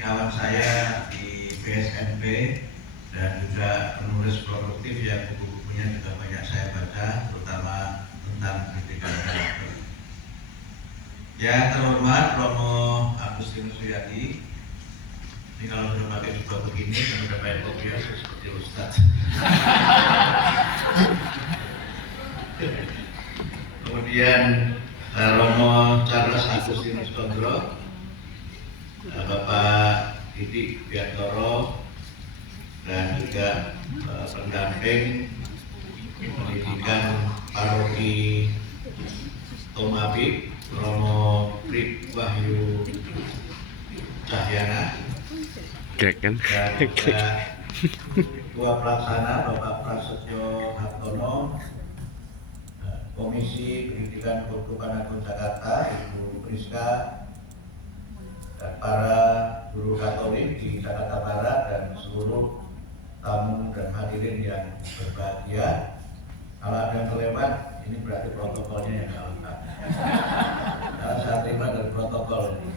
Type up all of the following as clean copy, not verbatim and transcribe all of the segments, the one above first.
kawan saya di BSNP dan juga penulis produktif yang buku-bukunya juga banyak saya baca, terutama tentang pendidikan karakter. Yang terhormat Romo Agustinus Suyadi, ini kalau sudah pakai jubah begini, sudah pakai kopi seperti Ustadz. Kemudian Romo Charles Agustinus Condro, Bapak Didik Biantoro, dan juga pendamping pendidikan paroki Tomabi, Romo Brik Wahyu Cahyana, dan juga Ketua Pelaksana Bapak Prasetyo Hartono, Komisi Pendidikan Keuskupan Agung Jakarta Ibu Priska, dan para guru Katolik di Jakarta Barat dan seluruh tamu dan hadirin yang berbahagia. Kalau ada yang kelewat, ini berarti protokolnya yang nggak lengkap. Karena saya terima dari protokol ini.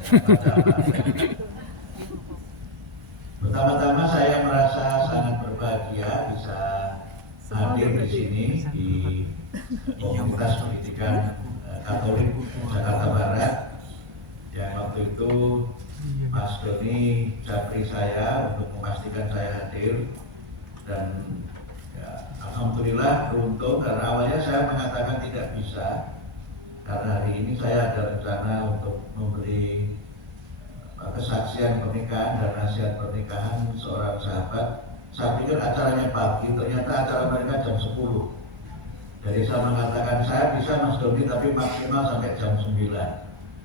Pertama-tama saya merasa sangat berbahagia bisa hadir di sini di Komunitas Pendidikan Katolik Jakarta Barat, yang waktu itu Mas Doni japri saya untuk memastikan saya hadir, dan ya, alhamdulillah beruntung karena awalnya saya mengatakan tidak bisa karena hari ini saya ada rencana untuk memberi kesaksian pernikahan dan nasihat pernikahan seorang sahabat. Saya pikir acaranya pagi, ternyata acara mereka jam 10. Jadi saya mengatakan saya bisa Mas Doni tapi maksimal sampai jam 9.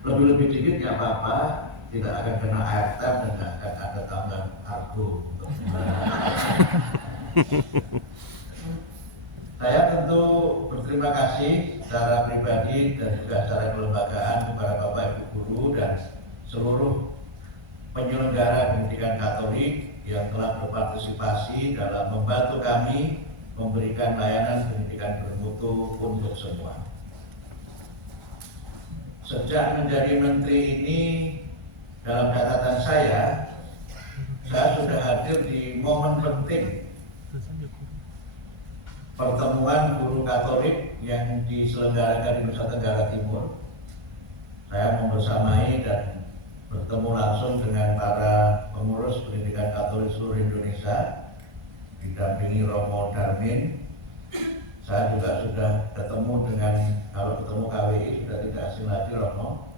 Lebih-lebih dikit nggak apa-apa, tidak akan kena airtime dan nggak akan ada tambahan argo untuk Saya tentu berterima kasih secara pribadi dan juga secara kelembagaan kepada Bapak Ibu Guru dan seluruh penyelenggara pendidikan Katolik yang telah berpartisipasi dalam membantu kami memberikan layanan pendidikan bermutu untuk semua. Sejak menjadi menteri ini, dalam catatan saya sudah hadir di momen penting pertemuan guru Katolik yang diselenggarakan di Nusa Tenggara Timur. Saya membersamai dan bertemu langsung dengan para pengurus pendidikan Katolik seluruh Indonesia, didampingi Romo Darmin. Saya juga sudah ketemu dengan, kalau ketemu KWI sudah tidak asing lagi Romo.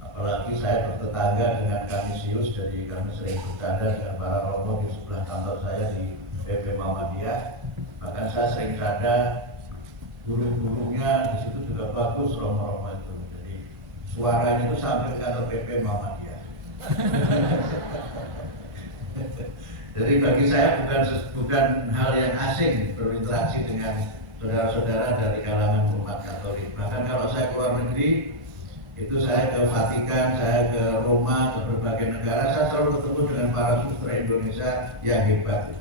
Apalagi saya bertetangga dengan Kanisius, jadi kami sering bercanda dengan para Romo di sebelah kantor saya di PP Muhammadiyah. Bahkan saya sering canda, guru-gurunya di situ juga bagus Romo-Romo itu. Jadi suaranya itu sampai kantor PP Muhammadiyah. Jadi bagi saya bukan hal yang asing berinteraksi dengan saudara-saudara dari kalangan umat Katolik. Bahkan kalau saya keluar negeri, itu saya ke Vatikan, saya ke Roma, ke berbagai negara, saya selalu ketemu dengan para suster Indonesia yang hebat.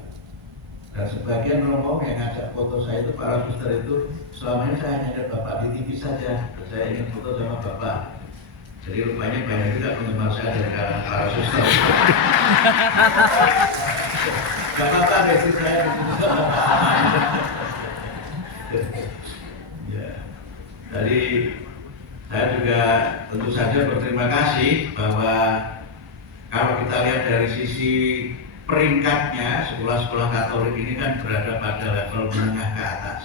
Dan sebagian Romo yang ngajak foto saya itu, para suster itu, selama ini saya hanya lihat Bapak di TV saja. Saya ingin foto sama Bapak. Jadi rupanya banyak juga penggemar saya dari kalangan para suster. Gak apa-apa, besi saya ya. Jadi saya juga tentu saja berterima kasih bahwa kalau kita lihat dari sisi peringkatnya, sekolah-sekolah Katolik ini kan berada pada level menengah ke atas,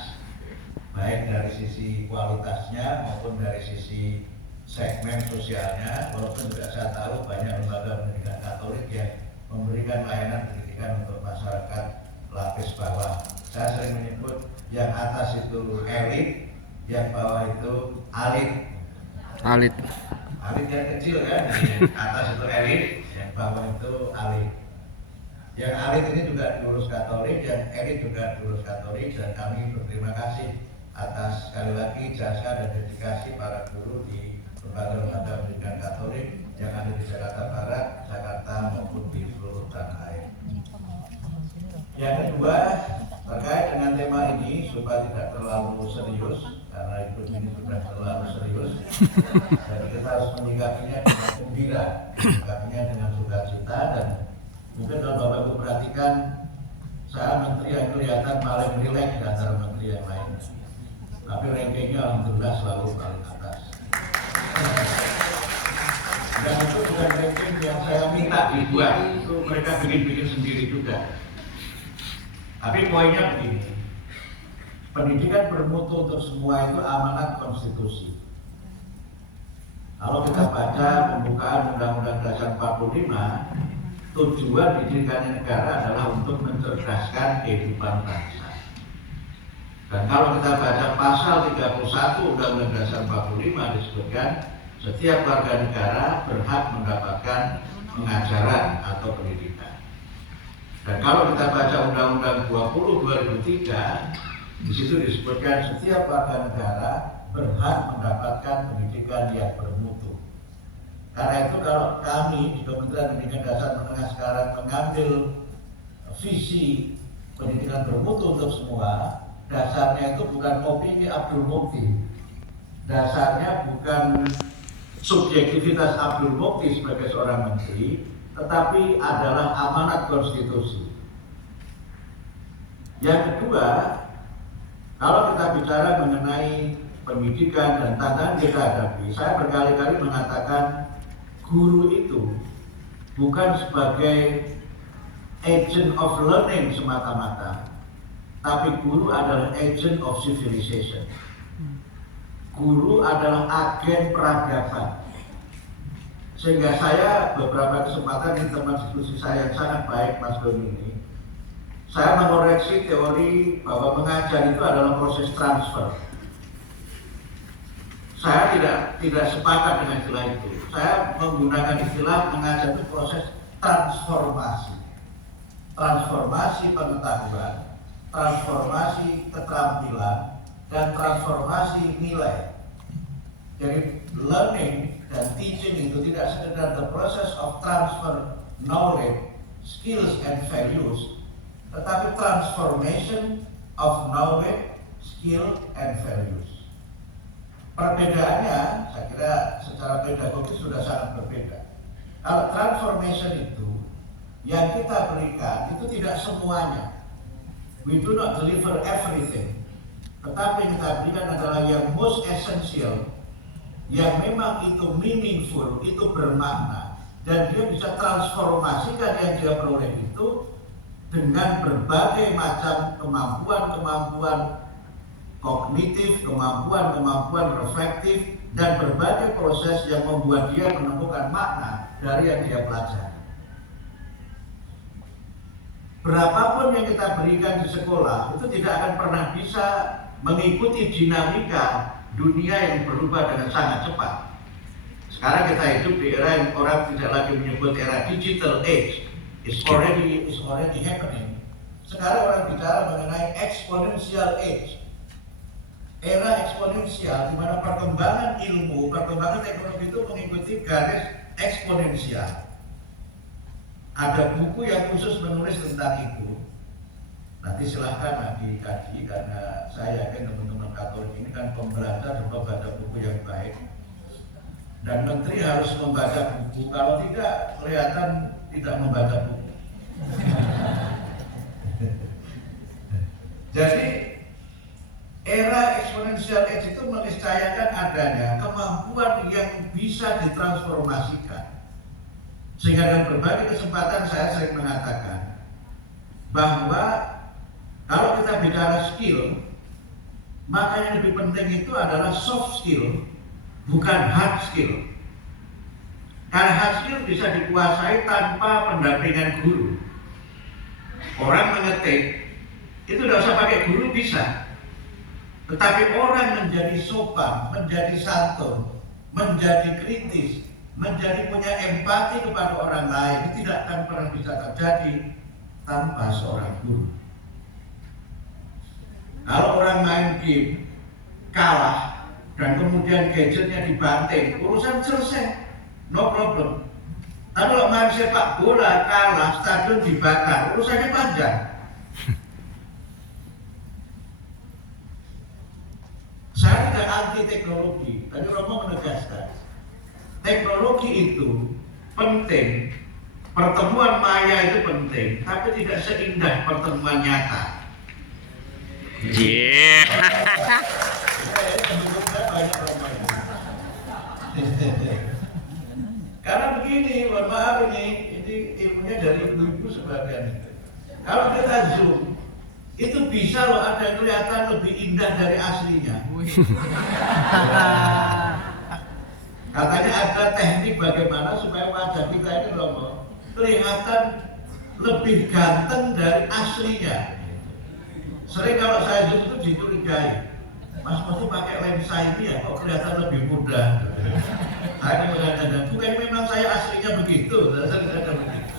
baik dari sisi kualitasnya maupun dari sisi segmen sosialnya. Walaupun juga saya tahu banyak lembaga pendidikan Katolik yang memberikan layanan pendidikan untuk masyarakat lapis bawah. Saya sering menyebut yang atas itu elit, yang bawah itu alit. Alit yang kecil kan, yang atas itu elit, yang bawah itu alit. Yang alit ini juga diurus Katolik, yang elit juga diurus Katolik, dan kami berterima kasih atas sekali lagi jasa dan dedikasi para guru di berbagai lembaga pendidikan Katolik yang ada di Jakarta Barat, Jakarta maupun di seluruh tanah air. Yang kedua, terkait dengan tema ini supaya tidak terlalu serius, karena hidup ini sudah terlalu serius, jadi kita harus menyikapinya dengan gembira. menyikapinya dengan sukacita. Dan mungkin kalau Bapak Ibu perhatikan, saya menteri yang kelihatan paling rileks di antara menteri yang lain, tapi rankingnya alhamdulillah selalu paling atas. Dan itu bukan ranking yang saya minta dibuat, itu mereka bikin sendiri juga. Tapi poinnya begini, pendidikan bermutu untuk semua itu amanat konstitusi. Kalau kita baca pembukaan Undang-Undang Dasar 45, tujuan didirikannya negara adalah untuk mencerdaskan kehidupan bangsa. Dan kalau kita baca pasal 31 Undang-Undang Dasar 45 disebutkan setiap warga negara berhak mendapatkan pengajaran atau pendidikan. Dan kalau kita baca Undang-Undang 20 2003, di situ disebutkan setiap warga negara berhak mendapatkan pendidikan yang bermutu. Karena itu kalau kami di Kementerian Pendidikan Dasar Menengah sekarang mengambil visi pendidikan bermutu untuk semua, dasarnya itu bukan opini Abdul Mukti, dasarnya bukan subjektivitas Abdul Mukti sebagai seorang menteri, tetapi adalah amanat konstitusi. Yang kedua, kalau kita bicara mengenai pendidikan dan tantangan kita hadapi, saya berkali-kali mengatakan guru itu bukan sebagai agent of learning semata-mata, tapi guru adalah agent of civilization. Guru adalah agen peradaban. Sehingga saya beberapa kesempatan di teman diskusi saya yang sangat baik, Mas Doni ini, saya mengoreksi teori bahwa mengajar itu adalah proses transfer. Saya tidak sepakat dengan istilah itu. Saya menggunakan istilah mengajar itu proses transformasi. Transformasi pengetahuan, transformasi keterampilan, dan transformasi nilai. Jadi learning dan teaching itu tidak sekedar the process of transfer knowledge, skills and values, tetapi transformation of knowledge, skill and values. Perbedaannya, saya kira secara pedagogis sudah sangat berbeda. Kalau transformation itu yang kita berikan itu tidak semuanya. We do not deliver everything. Tetapi yang kita berikan adalah yang most essential, yang memang itu meaningful, itu bermakna, dan dia bisa transformasikan yang dia peroleh itu dengan berbagai macam kemampuan kognitif, kemampuan reflektif, dan berbagai proses yang membuat dia menemukan makna dari yang dia pelajari. Berapapun yang kita berikan di sekolah itu tidak akan pernah bisa mengikuti dinamika dunia yang berubah dengan sangat cepat. Sekarang kita hidup di era yang orang tidak lagi menyebut era digital age. It's already happening. Sekarang orang bicara mengenai exponential age. Era eksponensial di mana perkembangan ilmu, perkembangan teknologi itu mengikuti garis eksponensial. Ada buku yang khusus menulis tentang itu. Nanti silahkan dikaji, karena saya yakin teman-teman Katolik ini kan pembelajar dan membaca buku yang baik. Dan menteri harus membaca buku, kalau tidak kelihatan tidak membaca buku. Jadi era exponential age itu meniscayakan adanya kemampuan yang bisa ditransformasikan. Sehingga dalam berbagai kesempatan saya sering mengatakan bahwa kalau kita bicara skill, maka yang lebih penting itu adalah soft skill, bukan hard skill. Karena hard skill bisa dikuasai tanpa pendampingan guru. Orang mengetik itu tidak usah pakai guru bisa. Tetapi orang menjadi sopan, menjadi santun, menjadi kritis, menjadi punya empati kepada orang lain, itu tidak akan pernah bisa terjadi tanpa seorang guru. Kalau orang main game kalah dan kemudian gadgetnya dibanting, urusan selesai, no problem. Tapi kalau main sepak bola kalah, stadion dibakar, urusannya panjang. Saya tidak anti teknologi, tapi Romo menegaskan teknologi itu penting, pertemuan maya itu penting, tapi tidak seindah pertemuan nyata. Yeah. Karena begini, mohon maaf ini ilmunya dari ibu-ibu sebagian itu. Kalau kita zoom, itu bisa loh ada yang kelihatan lebih indah dari aslinya. Katanya ada teknik bagaimana supaya wajah kita ini loh kelihatan lebih ganteng dari aslinya. Sering kalau saya zoom itu dicurigai, Mas Mas pakai lensa ini ya, kok kelihatan lebih muda. Saya kadang-kadang, bukan memang saya aslinya begitu, saya begitu.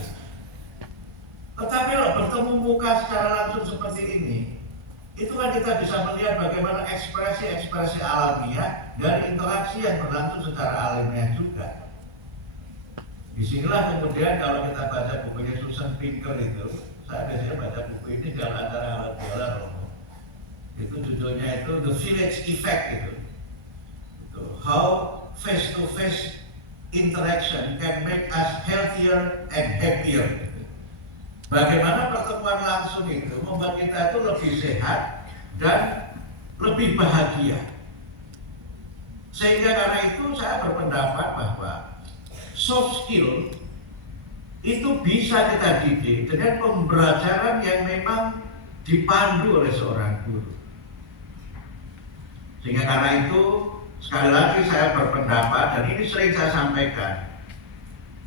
Tetapi kalau bertemu muka secara langsung seperti ini, itu kan kita bisa melihat bagaimana ekspresi-ekspresi alamiah dari interaksi yang berlangsung secara alamiah juga. Disinilah kemudian kalau kita baca bukunya Susan Pinker itu, saya biasanya baca buku ini dalam acara halal bihalal Romo. Itu judulnya itu The Village Effect itu. How face-to-face interaction can make us healthier and happier. Bagaimana pertemuan langsung itu membuat kita itu lebih sehat dan lebih bahagia. Sehingga karena itu saya berpendapat bahwa soft skill itu bisa kita didik dengan pembelajaran yang memang dipandu oleh seorang guru. Sehingga karena itu sekali lagi saya berpendapat, dan ini sering saya sampaikan,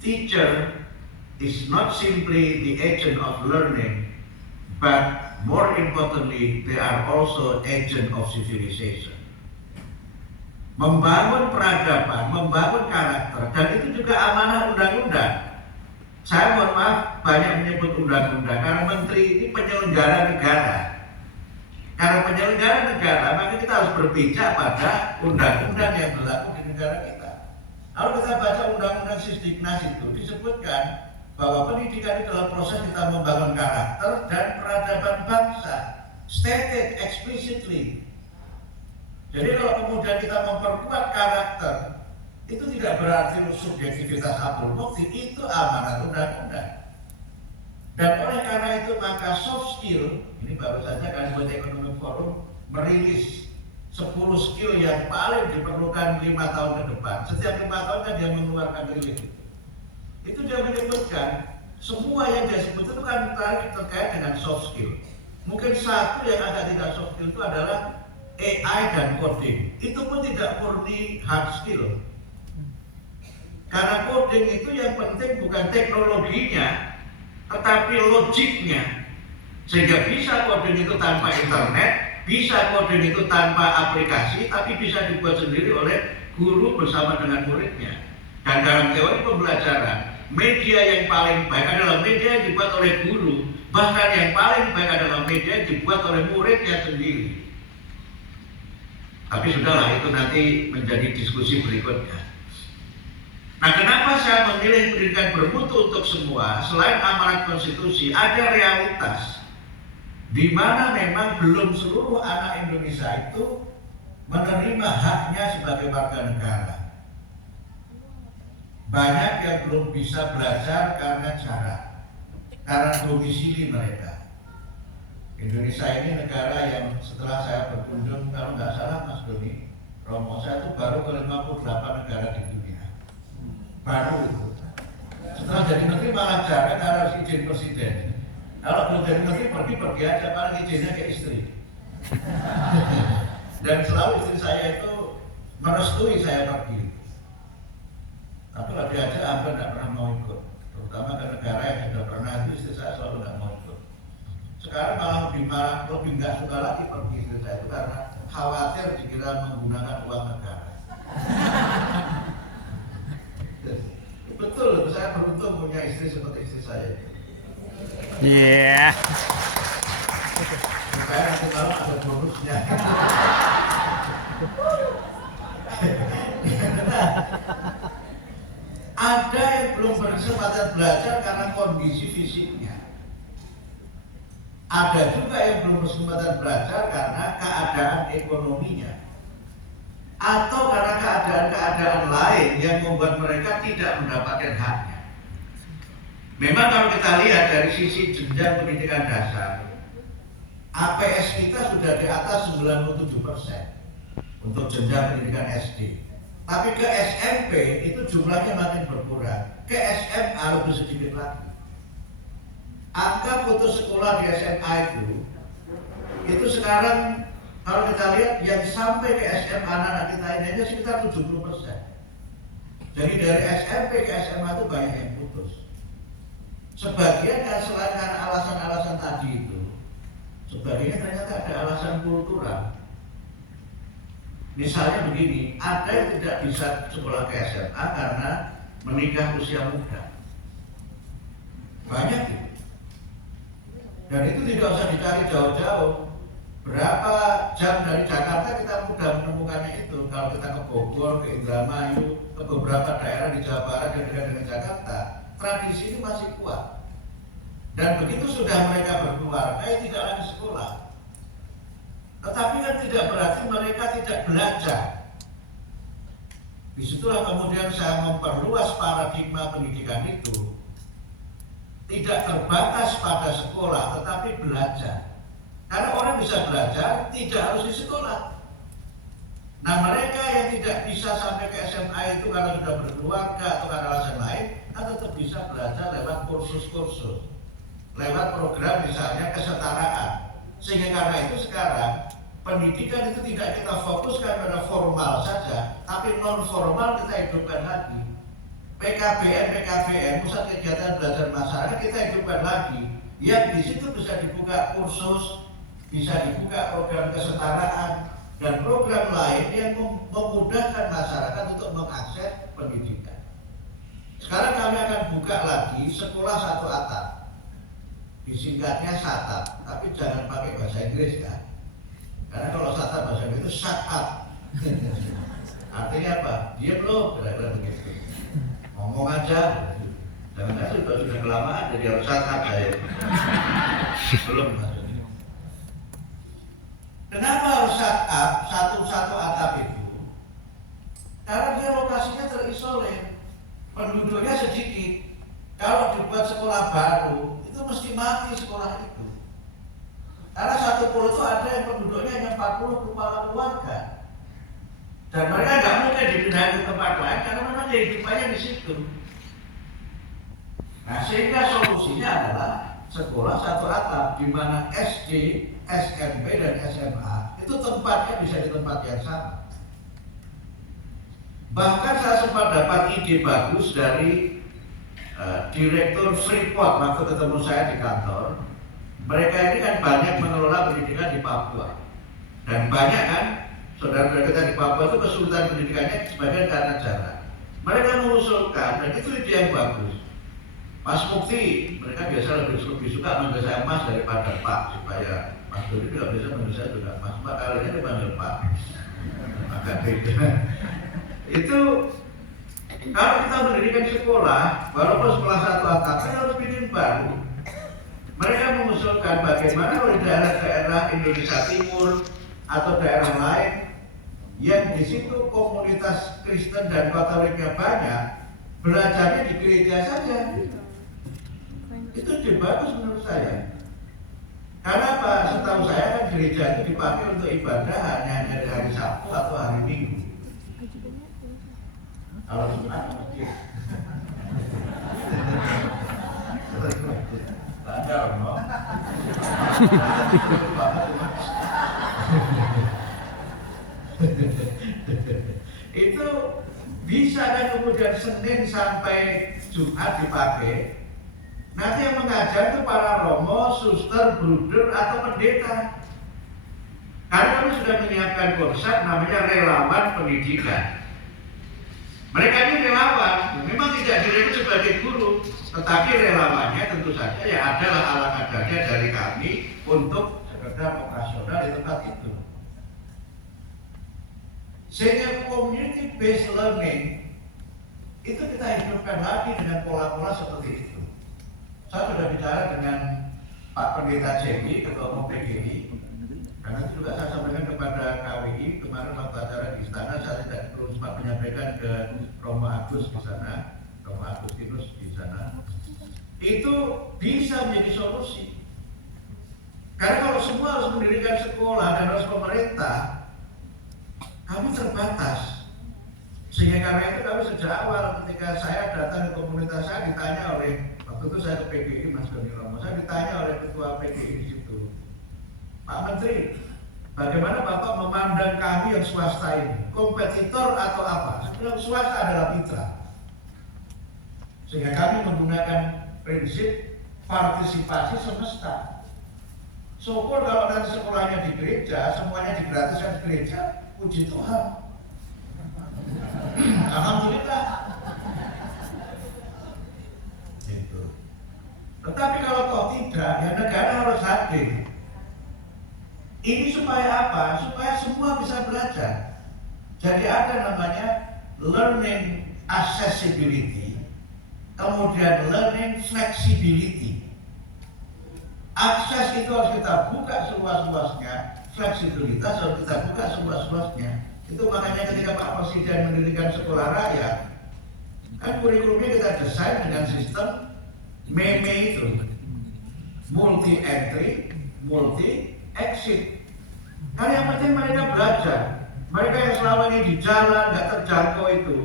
teacher is not simply the agent of learning, but more importantly, they are also agent of civilization. Membangun peradaban, membangun karakter, dan itu juga amanah undang-undang. Saya mohon maaf banyak menyebut undang-undang, karena menteri ini penyelenggara negara. Karena penyelenggara negara, maka kita harus berpijak pada undang-undang yang berlaku di negara kita. Kalau kita baca undang-undang Sisdiknas itu disebutkan bahwa pendidikan itu adalah proses kita membangun karakter dan peradaban bangsa, stated explicitly. Jadi kalau kemudian kita memperkuat karakter, itu tidak berarti subjektivitas Abdul Mukti, itu amanat undang-undang. Dan oleh karena itu maka soft skill, ini baru saja kan buat Economic Forum merilis 10 skill yang paling diperlukan 5 tahun ke depan. Setiap 5 tahun kan dia mengeluarkan rilis. Itu dia menyebutkan semua yang dia sebut itu kan terkait dengan soft skill. Mungkin satu yang agak tidak soft skill itu adalah AI dan coding. Itu pun tidak murni hard skill. Karena coding itu yang penting bukan teknologinya, tetapi logiknya. Sehingga bisa coding itu tanpa internet, bisa coding itu tanpa aplikasi, tapi bisa dibuat sendiri oleh guru bersama dengan muridnya. Dan dalam teori pembelajaran, media yang paling baik adalah media yang dibuat oleh guru, bahkan yang paling baik adalah media yang dibuat oleh muridnya sendiri. Tapi sudahlah, itu nanti menjadi diskusi berikutnya. Nah, kenapa saya memilih pendidikan bermutu untuk semua? Selain amanat konstitusi, ada realitas di mana memang belum seluruh anak Indonesia itu menerima haknya sebagai warga negara. Banyak yang belum bisa belajar karena jarak, karena domisili mereka. Indonesia ini negara yang setelah saya berkunjung, kalau nggak salah Mas Doni, Romo, saya itu baru ke 58 negara di dunia. Baru itu. Setelah jadi menteri malah jarak harus izin presiden. Kalau belum jadi menteri pergi aja, paling izinnya ke istri. Dan selalu istri saya itu merestui saya pergi. Tapi kalau diajak hampir tidak pernah mau ikut, terutama ke negara yang sudah pernah, itu istri saya selalu tidak mau ikut. Sekarang malah lebih nggak suka lagi pergi istri saya itu karena khawatir dikira menggunakan uang negara. Betul, saya beruntung punya istri seperti istri saya. Iya. Supaya nanti malam ada bonusnya. Ada yang belum berkesempatan belajar karena kondisi fisiknya. Ada juga yang belum berkesempatan belajar karena keadaan ekonominya. Atau karena keadaan-keadaan lain yang membuat mereka tidak mendapatkan haknya. Memang kalau kita lihat dari sisi jenjang pendidikan dasar, APS kita sudah di atas 97% untuk jenjang pendidikan SD. Tapi ke SMP itu jumlahnya makin berkurang, ke SMA lebih sedikit lagi. Angka putus sekolah di SMA itu sekarang kalau kita lihat yang sampai ke SMA anak-anak kita ini hanya sekitar 70%. Jadi dari SMP ke SMA itu banyak yang putus. Sebagian kan selain karena alasan-alasan tadi itu, sebagiannya ternyata ada alasan kultural. Misalnya begini, ada yang tidak bisa sekolah ke SMA karena menikah usia muda. Banyak gitu. Dan itu tidak usah dicari jauh-jauh. Berapa jam dari Jakarta kita mudah menemukannya itu. Kalau kita ke Bogor, ke Indramayu, ke beberapa daerah di Jawa Barat dan dengan Jakarta, tradisi ini masih kuat. Dan begitu sudah mereka berkeluarga, tidak lagi sekolah. Tetapi kan tidak berarti mereka tidak belajar. Disitulah kemudian saya memperluas paradigma pendidikan itu. Tidak terbatas pada sekolah, tetapi belajar. Karena orang bisa belajar, tidak harus di sekolah. Nah mereka yang tidak bisa sampai ke SMA itu karena sudah berkeluarga atau karena alasan lain, kan tetap bisa belajar lewat kursus-kursus. Lewat program misalnya kesetaraan. Sehingga karena itu sekarang pendidikan itu tidak kita fokuskan pada formal saja, tapi non formal kita hidupkan lagi. PKBN, pusat kegiatan belajar masyarakat kita hidupkan lagi. Yang di situ bisa dibuka kursus, bisa dibuka program kesetaraan dan program lain yang memudahkan masyarakat untuk mengakses pendidikan. Sekarang kami akan buka lagi sekolah satu atap. Disingkatnya SATAP, tapi jangan pakai bahasa Inggris ya. Karena kalau SATAP bahasa Inggris itu shut up. Artinya apa? Diam loh, kira-kira begitu. Ngomong aja. Jangan sudah kelamaan jadi harus shut up saya. Belum maksudnya. Kenapa harus shut up satu atap itu? Karena dia lokasinya terisolir. Penduduknya sedikit. Kalau dibuat sekolah baru, itu mesti mati sekolah itu. Karena satu pulau itu ada yang penduduknya hanya 40 kepala keluarga. Dan mereka nggak mungkin dipindahin ke tempat lain karena memang kehidupannya di situ. Nah sehingga solusinya adalah sekolah satu atap di mana SD, SMP dan SMA itu tempatnya bisa di tempat yang sama. Bahkan saya sempat dapat ide bagus dari Direktur Freeport waktu ketemu saya di kantor. Mereka ini kan banyak mengelola pendidikan di Papua. Dan banyak kan saudara-saudara kita di Papua itu kesulitan pendidikannya sebagian karena jarak. Mereka mengusulkan, dan itu ide yang bagus. Mas Mukti, mereka biasa lebih suka manggil saya Mas daripada Pak, supaya Mas Dodi tidak bisa manggil saya juga Mas. Pak kali ini dipanggil Pak. Agak beda. Itu kalau kita mendirikan sekolah, walaupun sekolah satu atap, kita harus bikin baru. Mereka mengusulkan bagaimana oleh daerah-daerah Indonesia Timur atau daerah lain yang di situ komunitas Kristen dan Katoliknya banyak, belajarnya di gereja saja. Itu ide bagus menurut saya. Karena apa? Setahu saya kan gereja itu dipakai untuk ibadah hanya di hari Sabtu atau hari Minggu. Kalau Jumat masjid. Ada orang. Itu bisa kan kemudian Senin sampai Jumat dipakai. Nanti yang mengajar itu para romo, suster, bruder atau pendeta. Karena kami sudah menyiapkan konsep namanya relawan pendidikan. Mereka ini relawan, memang tidak direkrut sebagai guru, tetapi relawannya tentu saja ya adalah ala kadarnya dari kami untuk sekedar operasional di tempat itu. Sehingga community based learning itu kita hidupkan lagi dengan pola-pola seperti itu. Saya sudah bicara dengan Pak Pendeta Jemi, Ketua Umum PGI, karena itu juga saya sampaikan kepada KWI kemarin waktu acara di istana. Saya tidak perlu sempat menyampaikan ke Romo Agus di sana, Romo Agustinus di sana. itu bisa menjadi solusi. Karena kalau semua harus mendirikan sekolah dan harus pemerintah, kami terbatas. Sehingga karena itu kami sejak awal ketika saya datang ke komunitas saya ditanya oleh, waktu itu saya ke PGI Mas Doni Romo, saya ditanya oleh ketua PGI di situ, Pak Menteri, bagaimana Bapak memandang kami yang swasta ini, kompetitor atau apa? Saya bilang swasta adalah mitra. Sehingga kami menggunakan prinsip partisipasi semesta. Syukur kalau nanti sekolahnya di gereja, semuanya digratiskan di gereja, puji Tuhan. Alhamdulillah. Itu. Tetapi kalau toh tidak, ya negara harus hadir. Ini supaya apa? Supaya semua bisa belajar. Jadi ada namanya learning accessibility, kemudian learning flexibility. Akses itu harus kita buka seluas-luasnya, fleksibilitas harus kita buka seluas-luasnya. Itu makanya ketika Pak Presiden mendirikan sekolah rakyat, kan kurikulumnya kita desain dengan sistem MEME itu, multi entry, multi exit. Karena yang penting mereka belajar. Mereka yang selama ini di jalan nggak terjangkau itu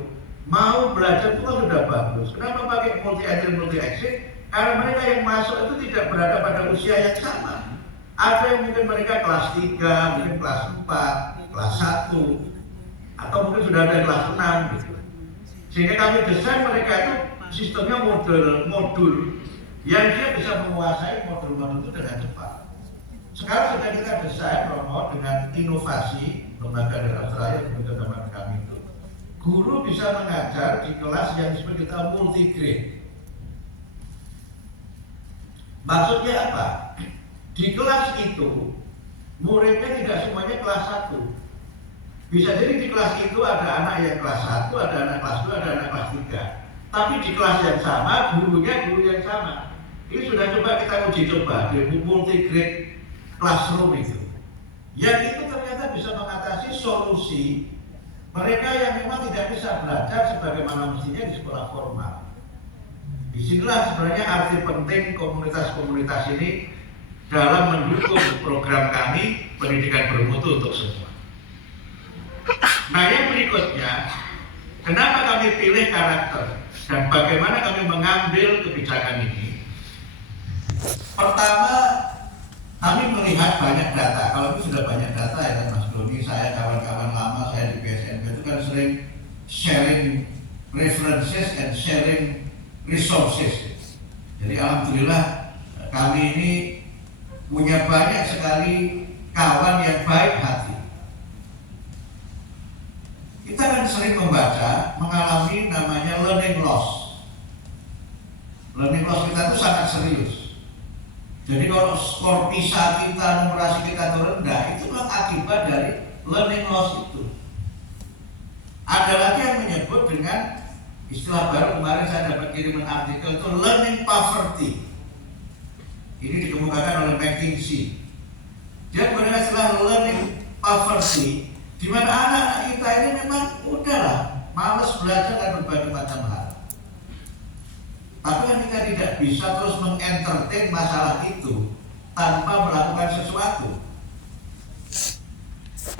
mau belajar itu kan sudah bagus. Kenapa pakai multi entry, multi exit? Karena mereka yang masuk itu tidak berada pada usia yang sama. Ada yang mungkin mereka kelas 3, mungkin kelas 4, kelas 1, atau mungkin sudah ada kelas 6 gitu. Sehingga kami desain mereka itu sistemnya modul yang dia bisa menguasai modul-modul itu dengan cepat. Sekarang sudah kita desain Romo dengan inovasi lembaga dari Australia dengan teman kami itu. Guru bisa mengajar di kelas yang disebut kita multi grade. Maksudnya apa? Di kelas itu muridnya tidak semuanya kelas 1. Bisa jadi di kelas itu ada anak yang kelas 1, ada anak kelas 2, ada anak kelas 3. Tapi di kelas yang sama, gurunya guru yang sama. Ini sudah coba kita uji coba di multi grade classroom itu. Yang itu ternyata bisa mengatasi solusi mereka yang memang tidak bisa belajar sebagaimana mestinya di sekolah formal. Disinilah sebenarnya arti penting komunitas-komunitas ini dalam mendukung program kami pendidikan bermutu untuk semua. Nah yang berikutnya, kenapa kami pilih karakter dan bagaimana kami mengambil kebijakan ini? Pertama, kami melihat banyak data. Kalau itu sudah banyak data ya kan Mas Doni, saya kawan-kawan lama saya di PSNB itu kan sering sharing references and sharing resources. Jadi alhamdulillah kami ini punya banyak sekali kawan yang baik hati. Kita kan sering membaca, mengalami namanya learning loss. Learning loss kita itu sangat serius. Jadi kalau skor PISA kita, numerasi kita itu rendah, itu memang akibat dari learning loss itu. Ada lagi yang menyebut dengan istilah baru, kemarin saya dapat kiriman artikel itu learning poverty. Ini dikemukakan oleh McKinsey. Dia menggunakan istilah learning poverty, di mana anak-anak kita ini memang udahlah malas belajar dan berbagai macam hal. Tapi kan kita tidak bisa terus mengentertain masalah itu tanpa melakukan sesuatu.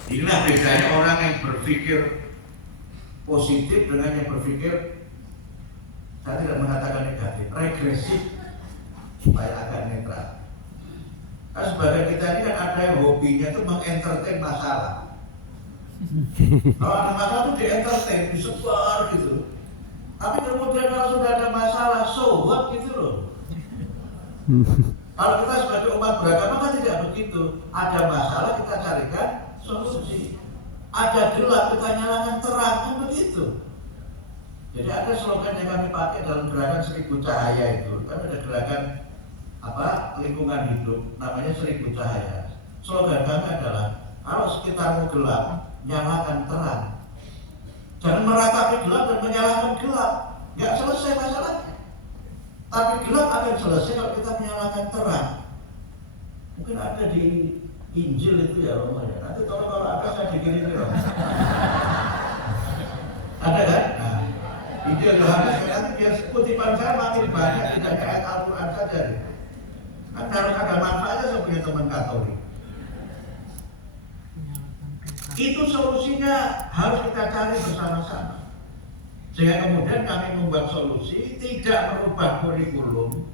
Inilah bedanya orang yang berpikir positif dengan yang berpikir, saya tidak mengatakan negatif, regresif, supaya agak netral. Kan sebagai kita ini kan ada yang hobinya itu mengentertain masalah. Kalau ada masalah itu dientertain, disebar gitu. Tapi kemudian kalau sudah ada masalah, so what gitu loh. Kalau kita sebagai umat beragama kan tidak begitu. Ada masalah kita carikan solusi. Ada gelap kita nyalakan terang, kan begitu. Jadi ada slogan yang kami pakai dalam gerakan 1000 cahaya itu. Kami ada gerakan lingkungan hidup, namanya 1000 cahaya. Slogan kami adalah kalau sekitarmu gelap, nyalakan terang. Jangan meratapi gelap dan menyalakan gelap. Nggak selesai masalahnya. Tapi gelap akan selesai kalau kita menyalakan terang. Mungkin ada di Injil itu ya Romo ya. Nanti kalau ada saya dikirim ya. Ada kan? Nah, Ide Yohanes nanti biar kutipan saya makin banyak, tidak hanya ayat Al-Quran saja. Kan harus ada manfaatnya sebagai teman Katolik. Itu solusinya harus kita cari bersama-sama. Sehingga kemudian kami membuat solusi tidak merubah kurikulum.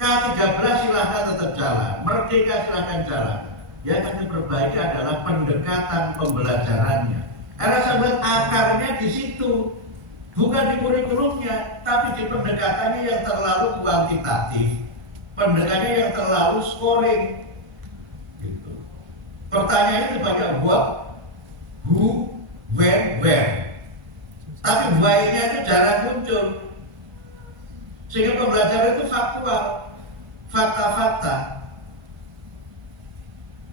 K13 silahkan tetap jalan, Merdeka silahkan jalan. Yang kami perbaiki adalah pendekatan pembelajarannya. Karena sampai akarnya di situ, bukan di kurikulumnya, tapi di pendekatannya yang terlalu kuantitatif, pendekatannya yang terlalu scoring. Gitu. Pertanyaan itu banyak what, who, when, where. Tapi why-nya itu jarang muncul. Sehingga pembelajaran itu faktual, fakta-fakta.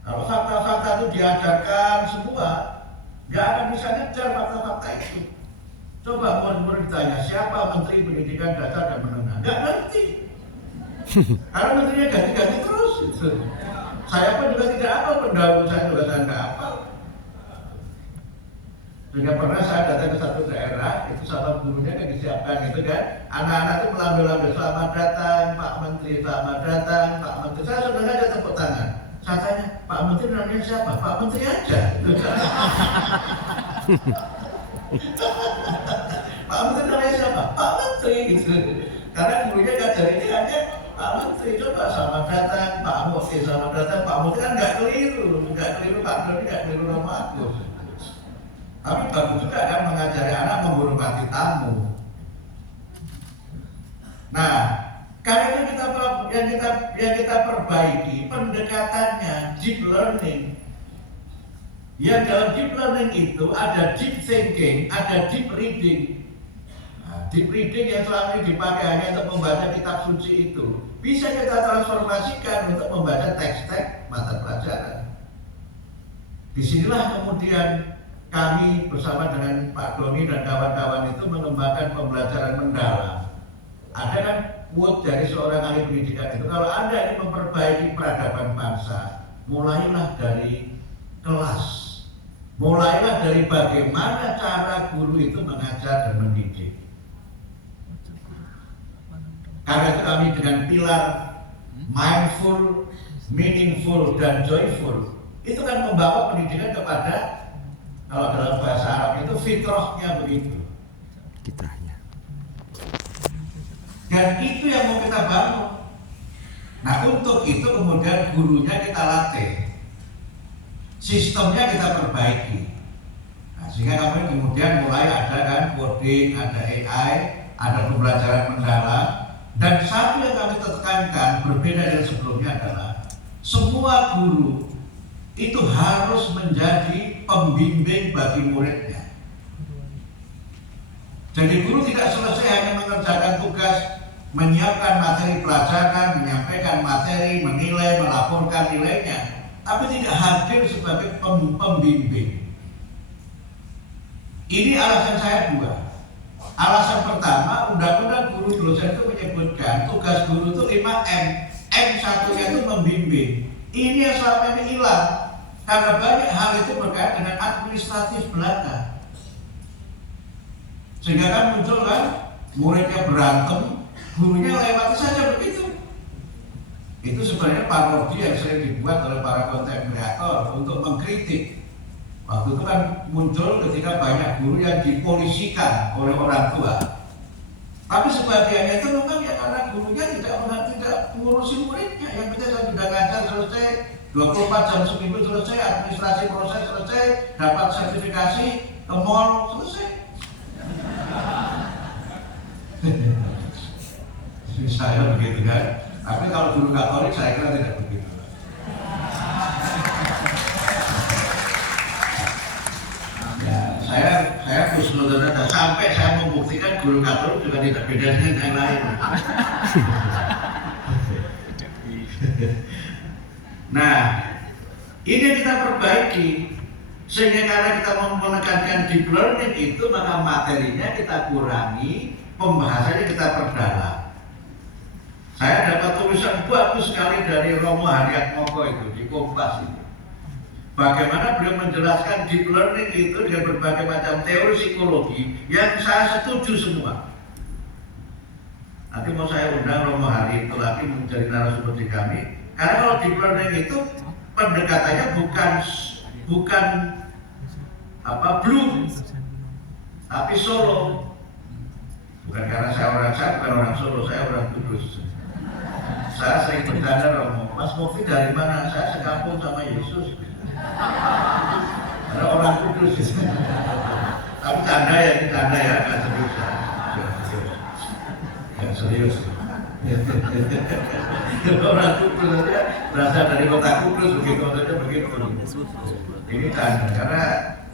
Kalau fakta-fakta itu diajarkan semua, nggak akan bisa ngejar fakta-fakta itu. Coba murid-murid ditanya, siapa Menteri Pendidikan Dasar dan Menengah? Nggak ngerti. Karena menterinya ganti-ganti terus. Gitu. Saya pun juga tidak hafal, pendahulu saya juga nggak hafal. Sehingga pernah saya datang ke satu daerah, itu sama gurunya kan disiapkan gitu kan. Anak-anak itu melambai-lambai, selamat datang Pak Menteri, selamat datang Pak Menteri. Saya sebenarnya ada tepuk tangan. Saya tanya, Pak Menteri namanya siapa? Pak Menteri aja. Pak Menteri namanya siapa? Pak Menteri gitu. Karena gurunya ngajarinnya hanya Pak Menteri. Coba selamat datang Pak Menteri, selamat datang Pak Menteri, kan nggak keliru Pak Menteri, nggak keliru nama aku. Tapi bagus juga kan mengajari anak menghormati tamu. Nah, karena itu yang kita perbaiki pendekatannya deep learning. Yang dalam deep learning itu ada deep thinking, ada deep reading. Nah, deep reading yang selama ini dipakai hanya untuk membaca kitab suci itu bisa kita transformasikan untuk membaca teks-teks mata pelajaran. Disinilah kemudian kami bersama dengan Pak Doni dan kawan-kawan itu mengembangkan pembelajaran mendalam. Ada kan quote dari seorang ahli pendidikan itu, kalau Anda ingin memperbaiki peradaban bangsa, mulailah dari kelas, mulailah dari bagaimana cara guru itu mengajar dan mendidik. Karena itu kami dengan pilar mindful, meaningful, dan joyful itu kan membawa pendidikan kepada, kalau dalam bahasa Arab itu fitrahnya begitu. Kitrahnya. Dan itu yang mau kita bangun. Nah, untuk itu kemudian gurunya kita latih, sistemnya kita perbaiki. Nah, sehingga kemudian mulai ada kan coding, ada AI, ada pembelajaran mendalam. Dan satu yang kami tekankan berbeda dari sebelumnya adalah semua guru itu harus menjadi pembimbing bagi muridnya. Jadi guru tidak selesai hanya mengerjakan tugas menyiapkan materi pelajaran, menyampaikan materi, menilai, melaporkan nilainya, tapi tidak hadir sebagai pembimbing. Ini alasan saya dua. Alasan pertama, undang-undang guru dosen itu menyebutkan tugas guru itu 5M. M1-nya itu membimbing. Ini yang selama ini hilang. Karena banyak hal itu berkaitan dengan administratif belaka. Sehingga kan muncul kan muridnya berantem, gurunya lewati saja begitu. Itu sebenarnya parodi yang sering dibuat oleh para konten kreator untuk mengkritik. Waktu itu kan muncul ketika banyak guru yang dipolisikan oleh orang tua. Tapi sebagiannya itu memang ya karena gurunya tidak mengurusi muridnya. Yang penting saya sudah ngajar selesai, 24 jam seminggu selesai, administrasi proses selesai, dapat sertifikasi, ke mall selesai. Saya begitu kan. Tapi kalau guru Katolik saya kira tidak begitu. Ya, saya khusnudzon sampai saya membuktikan guru Katolik juga tidak beda dengan yang lain. Nah, ini kita perbaiki sehingga karena kita menekankan deep learning itu maka materinya kita kurangi, pembahasannya kita perdalam. Saya dapat tulisan bagus sekali dari Romo Haryatmoko itu di Kompas itu. bagaimana beliau menjelaskan deep learning itu dengan berbagai macam teori psikologi yang saya setuju semua. Nanti mau saya undang Romo Hari itu lagi menjadi narasumber di kami. Karena kalau deep learning itu pendekatannya bukan Bloom, tapi Solo. Bukan karena saya bukan orang Solo, saya orang Kudus. Saya sering bercanda Romo, Mas Mufti dari mana? Saya sekampung sama Yesus. Ada orang Kudus. Tapi canda ya, nggak serius. Nggak serius. Orang Kudus saja berasal dari kota Kudus begitu. Ini canda karena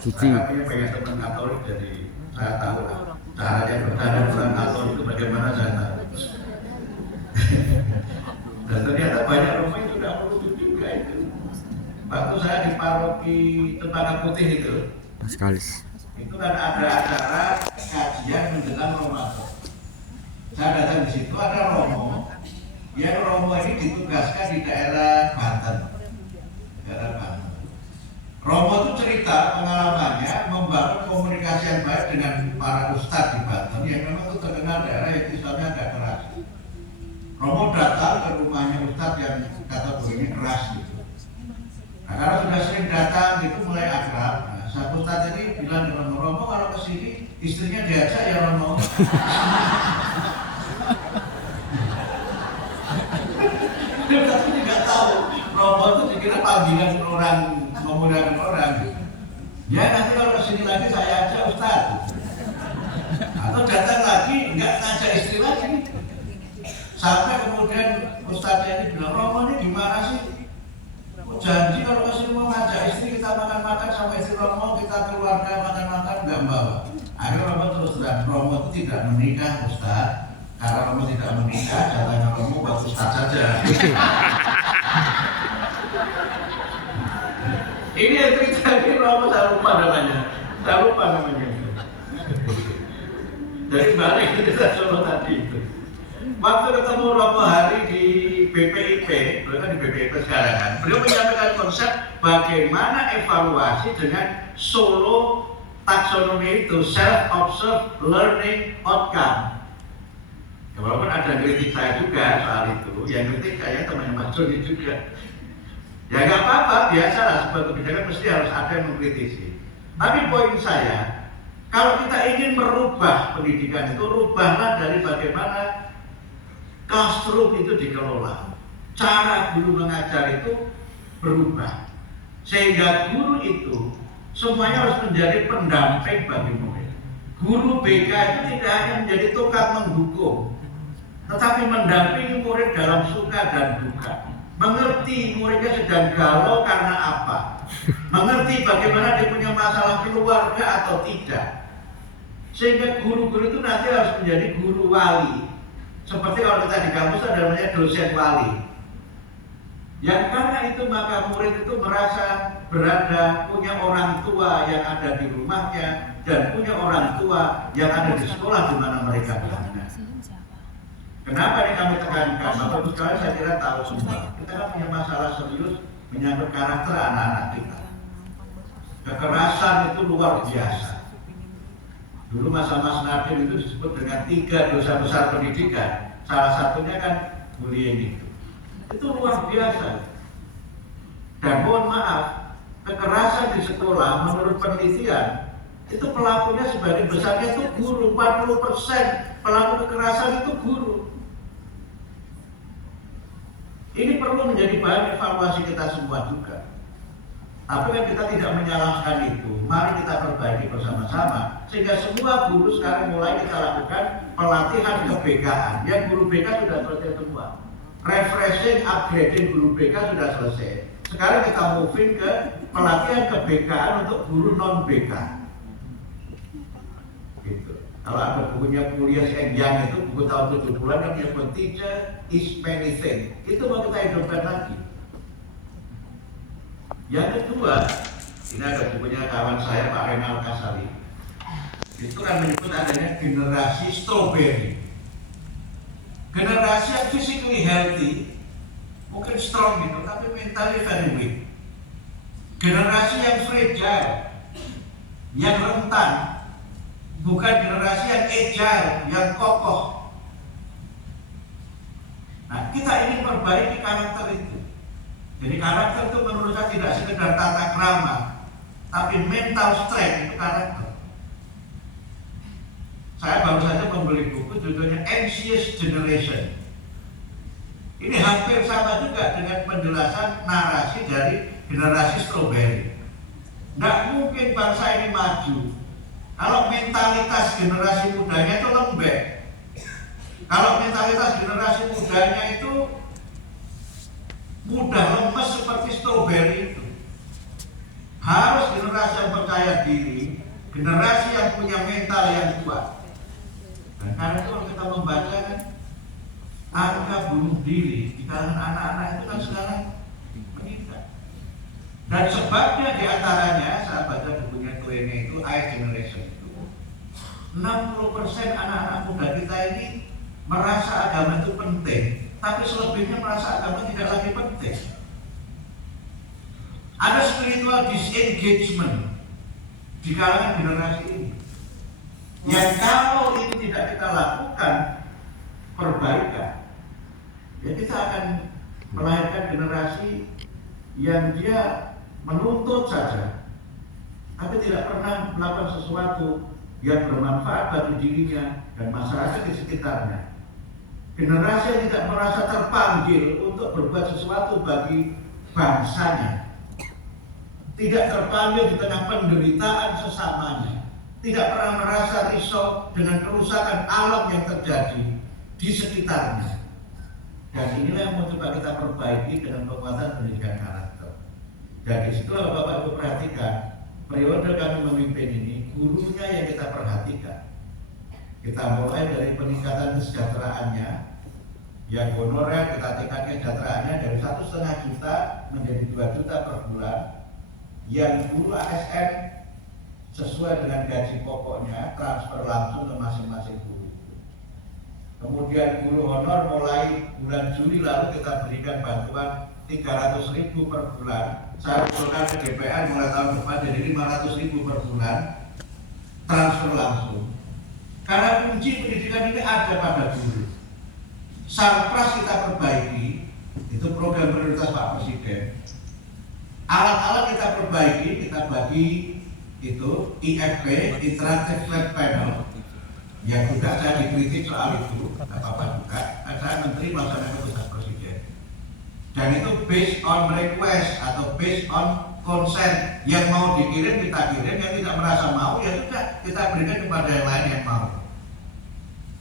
saya pengen teman Katolik, jadi saya tahu caranya bercanda orang Katolik itu bagaimana saya tahu. Dan ternyata banyak rumah itu tidak melucu juga itu. Waktu saya di paroki Cempaka Putih itu kan ada acara kajian menjelang Ramadan. Saya datang di situ, ada Romo. Yang Romo ini ditugaskan di daerah Banten. Romo itu cerita pengalamannya membangun komunikasi yang baik dengan para ustadz di Banten yang memang itu terkenal daerah yang Islamnya agak keras. Romo datang ke rumahnya ustadz yang kategorinya keras gitu. Nah, karena sudah sering datang gitu mulai akrab. Nah, satu ustadz ini bilang ke Romo, kalau kesini istrinya diajak ya Romo. Tapi tidak tahu Romo itu dikira panggilan orang, memuliakan orang gitu. Ya nanti kalau kesini lagi saya ajak ustadz. Atau datang lagi enggak ngajak istri lagi. Sampai kemudian ustadznya ini bilang, Romo ini gimana sih? Janji kalau kesini mau ngajak istri kita makan-makan sama istri Romo, kita keluarga makan-makan enggak membawa. Akhirnya Romo terus terang, Romo itu tidak menikah ustadz. Karena Romo tidak menikah, jatahnya Romo buat ustadz saja. Ini yang cerita ini Romo saya lupa namanya. Dari balik kita Solo tadi itu. Waktu ketemu Romo Hari di BPIP, beliau kan di BPIP sekarang kan, beliau menyampaikan konsep bagaimana evaluasi dengan Solo taksonomi itu, self-observed learning outcome. Ya, walaupun ada kritik saya juga soal itu, yang kritik kayaknya temannya Mas Joni juga. Ya nggak apa-apa, biasalah sebuah kebijakan mesti harus ada yang mengkritisi. Tapi poin saya, kalau kita ingin merubah pendidikan itu, rubahlah dari bagaimana classroom itu dikelola. Cara guru mengajar itu berubah. Sehingga guru itu semuanya harus menjadi pendamping bagi murid. Guru BK itu tidak hanya menjadi tukang menghukum, tetapi mendampingi murid dalam suka dan duka. Mengerti muridnya sedang galau karena apa. Mengerti bagaimana dia punya masalah keluarga atau tidak. Sehingga guru-guru itu nanti harus menjadi guru wali. Seperti kalau kita di kampus ada namanya dosen wali. Yang karena itu maka murid itu merasa berada, punya orang tua yang ada di rumahnya dan punya orang tua yang ada di sekolah di mana mereka berada. Kenapa ini kami tekankan? Bapak Ibu sekalian saya kira tahu semua. Kita kan punya masalah serius menyangkut karakter anak-anak kita. Kekerasan itu luar biasa. Dulu masa Mas Nadim itu disebut dengan 3 dosa besar pendidikan. Salah satunya kan bullying itu. Itu luar biasa. Dan mohon maaf, kekerasan di sekolah menurut penelitian itu pelakunya sebagian besarnya itu guru. 40% pelaku kekerasan itu guru. Ini perlu menjadi bahan evaluasi kita semua juga. Tapi kan kita tidak menyalahkan itu. Mari kita perbaiki bersama-sama. Sehingga semua guru sekarang mulai kita lakukan pelatihan ke-BK-an. Yang guru BK sudah selesai semua. Refreshing, upgrading guru BK sudah selesai. Sekarang kita moving ke pelatihan ke-BK-an untuk guru non-BK. Gitu. Kalau ada bukunya kuliah yang itu buku tahun 70-an yang menyebut teacher is many things. Itu mau kita hidupkan lagi. Yang kedua, ini ada bukunya kawan saya Pak Renal Kasali. Itu kan menyebut adanya generasi strawberry. Generasi yang physically healthy, mungkin strong gitu, tapi mentally very weak. generasi yang fragile, yang rentan, bukan generasi yang agile, yang kokoh. Nah, kita ingin perbaiki karakter itu. Jadi karakter itu menurut saya tidak sekedar tata krama, tapi mental strength itu karakter. Saya baru saja membeli buku judulnya Anxious Generation. Ini hampir sama juga dengan penjelasan narasi dari generasi strawberry. Nggak mungkin bangsa ini maju kalau mentalitas generasi mudanya itu lembek. Kalau mentalitas generasi mudanya itu mudah lemes seperti strawberry itu. Harus generasi yang percaya diri, generasi yang punya mental yang kuat. Dan karena itu kalau kita membaca kan, angka bunuh diri di kalangan anak-anak itu kan sekarang meningkat. Dan sebabnya diantaranya, saya baca bukunya Tuene itu, I Generation itu, 60% anak-anak muda kita ini merasa agama itu penting, tapi selebihnya merasa agama tidak lagi penting. Ada spiritual disengagement di kalangan generasi ini. Yang kalau ini tidak kita lakukan perbaikan, ya kita akan melahirkan generasi yang dia menuntut saja, tapi tidak pernah melakukan sesuatu yang bermanfaat bagi dirinya dan masyarakat di sekitarnya. Generasi yang tidak merasa terpanggil untuk berbuat sesuatu bagi bangsanya, tidak terpanggil di tengah penderitaan sesamanya, tidak pernah merasa risau dengan kerusakan alam yang terjadi di sekitarnya. Dan inilah yang mau coba kita perbaiki dengan penguatan pendidikan karakter. Dan disitulah Bapak Ibu perhatikan, periode kami memimpin ini, gurunya yang kita perhatikan. Kita mulai dari peningkatan kesejahteraannya, yang honorer kita tingkatkan kesejahteraannya dari 1,5 juta menjadi 2 juta per bulan. Yang guru ASN sesuai dengan gaji pokoknya transfer langsung ke masing-masing guru. Kemudian guru honor mulai bulan Juli lalu kita berikan bantuan 300.000 per bulan. Saya usulkan ke DPR mulai tahun depan jadi 500.000 per bulan transfer langsung. Karena kunci pendidikan ini ada pada guru. Sarpras kita perbaiki, itu program prioritas Pak Presiden. Alat-alat kita perbaiki, kita bagi itu IFP, Interactive Flat Panel, yang juga saya dikritik soal itu, tidak apa-apa juga. Saya menteri melaksanakan tugas Presiden. Dan itu based on request atau based on consent. Yang mau dikirim kita kirim, yang tidak merasa mau ya sudah kita berikan kepada yang lain yang mau.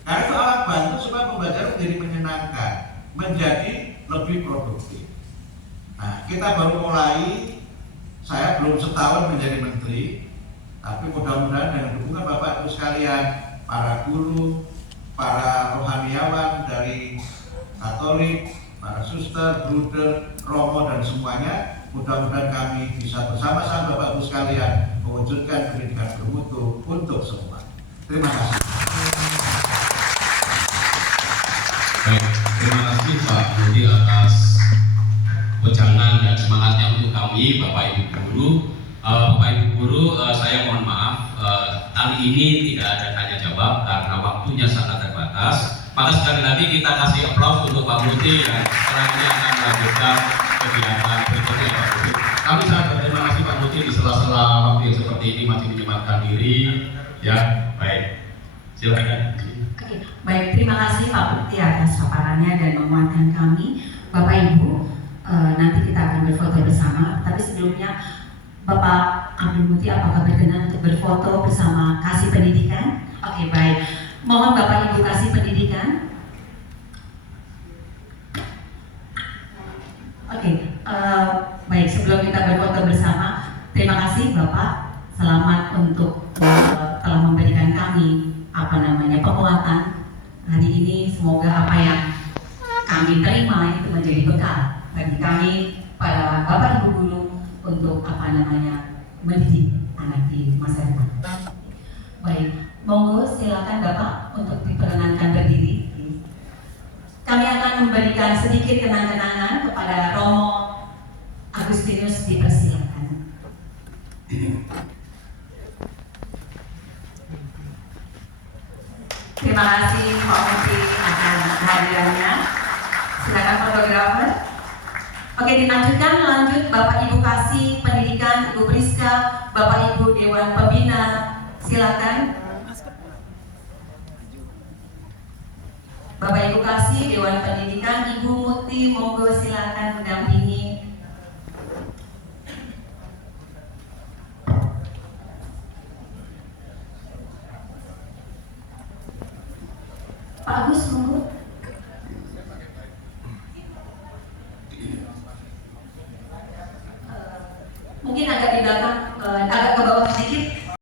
Karena itu alat bantu supaya pembelajaran menjadi menyenangkan, menjadi lebih produktif. Nah, kita baru mulai, saya belum setahun menjadi menteri, tapi mudah-mudahan dengan dukungan Bapak Ibu sekalian, para guru, para rohaniawan dari Katolik, para suster, bruder, romo dan semuanya, mudah-mudahan kami bisa bersama-sama Bapak Ibu sekalian mewujudkan pendidikan bermutu untuk semua. Terima kasih. Baik, terima kasih Pak Budi atas ujangan dan semangatnya untuk kami Bapak Ibu Guru. Bapak Ibu Guru, saya mohon maaf, kali ini tidak ada tanya jawab karena waktunya sangat terbatas. Maka sekali lagi kita kasih aplaus untuk Pak Budi yang selanjutnya akan melanjutkan kegiatan berikutnya Pak Budi. Kami sangat berterima kasih Pak Budi di sela-sela waktu yang seperti ini masih menyempatkan diri. Ya, baik. Silakan. Baik, terima kasih Pak Budi atas paparannya dan menguatkan kami. Bapak Ibu, nanti kita akan berfoto bersama. Tapi sebelumnya, Bapak Abdul Muti apakah berkenan untuk berfoto bersama Kasih Pendidikan? Oke, baik. Mohon Bapak Ibu Kasih Pendidikan. Oke, baik. Sebelum kita berfoto bersama, terima kasih Bapak. Selamat untuk telah memberikan kami penguatan hari ini. Semoga apa yang kami terima itu menjadi bekal bagi kami para Bapak Ibu Guru untuk mendidik anak di masa depan. Baik, monggo silakan Bapak untuk diperkenankan berdiri. Kami akan memberikan sedikit kenang-kenangan kepada Romo Agustinus, dipersilakan. fotografer. Oke, dilanjutkan, lanjut Bapak Ibu Kasih Pendidikan, Ibu Priska, Bapak Ibu Dewan Pembina, silakan. Bapak Ibu Kasih Dewan Pendidikan, Ibu Muti, monggo silakan mendampingi.